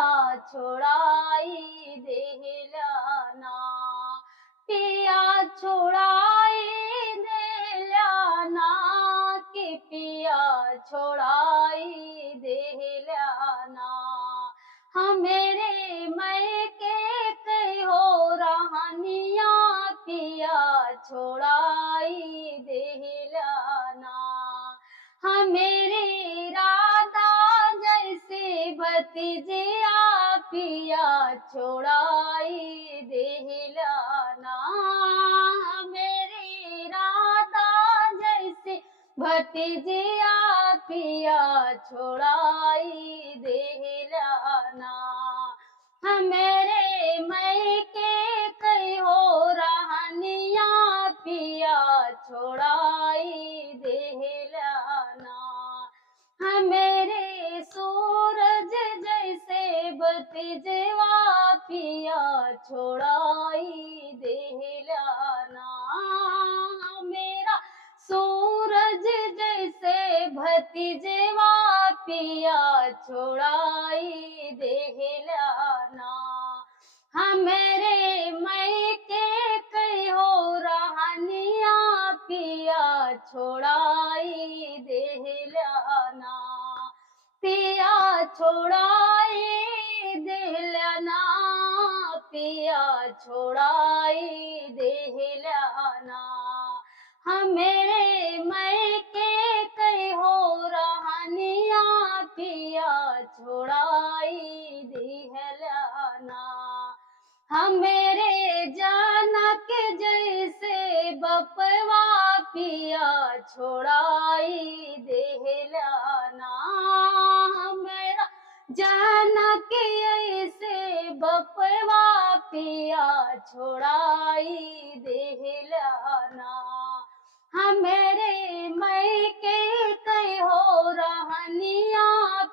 पिया छोड़ाई देहलाना, पिया छोड़ाई देहलाना कि पिया छोड़ाई देहलाना। हाँ मेरे मैके कई हो रहानिया, पिया छोड़ाई देहलाना। हाँ मेरी राधा जैसे भतीजिया, पिया छोड़ाई देहलाना। हाँ मेरी राधा जैसे भतीजिया, पिया छोड़ाई देहलाना। हाँ मेरे मैके कई हो रहानिया, पिया छोड़ाई देहलाना। हाँ मेरे सूरज जैसे भतीजवा, पिया छोड़ाई देहलाना। हाँ मेरा सूरज जैसे भतीजवा, पिया छोड़ाई देहलाना। हाँ मेरे मैके कई हो रहानिया, पिया छोड़ाई देहलाना, पिया छोड़ाई देहलाना, पिया छोड़ाई देहलाना। हाँ मेरे मैके कई हो रहानिया, पिया छोड़ाई देहलाना। हाँ मेरे जनक जैसे बपवा, पिया छोड़ाई देहलाना। मेरा जनक ऐसे बपवा, पिया छोड़ाई देहलाना। हाँ मेरे मैके कई हो रहानिया,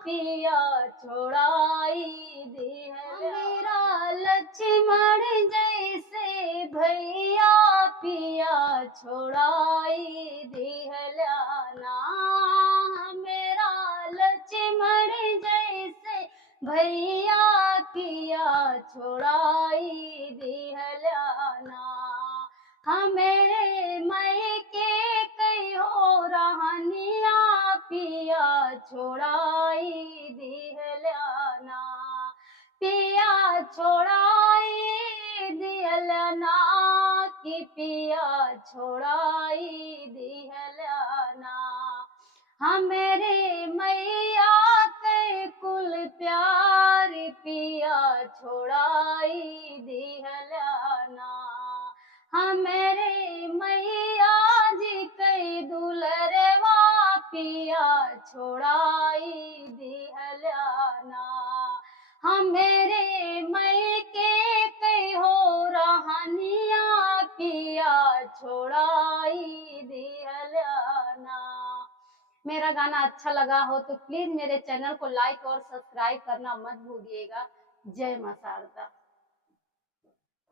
पिया छोड़ाई देहलाना। मेरा लक्ष्मण जैसे भैया, पिया छोड़ाई देहलाना। मेरा लक्ष्मण जैसे भैया, पिया छोड़ाई देहलाना। हाँ मेरे मैके कई हो रहानिया, पिया छोड़ाई देहलाना, पिया छोड़ाई देहलाना कि पिया छोड़ाई देहलाना। हाँ मेरे मैया के कुल प्यार, पिया छोड़ाई देहलाना। हाँ मेरे मैया जी कई दुलरवा, पिया छोड़ाई देहलाना। हाँ मेरे मैके कई हो रहानिया, पिया छोड़ाई देहलाना। मेरा गाना अच्छा लगा हो तो प्लीज मेरे चैनल को लाइक और सब्सक्राइब करना मत भूलिएगा। जय मां शारदा।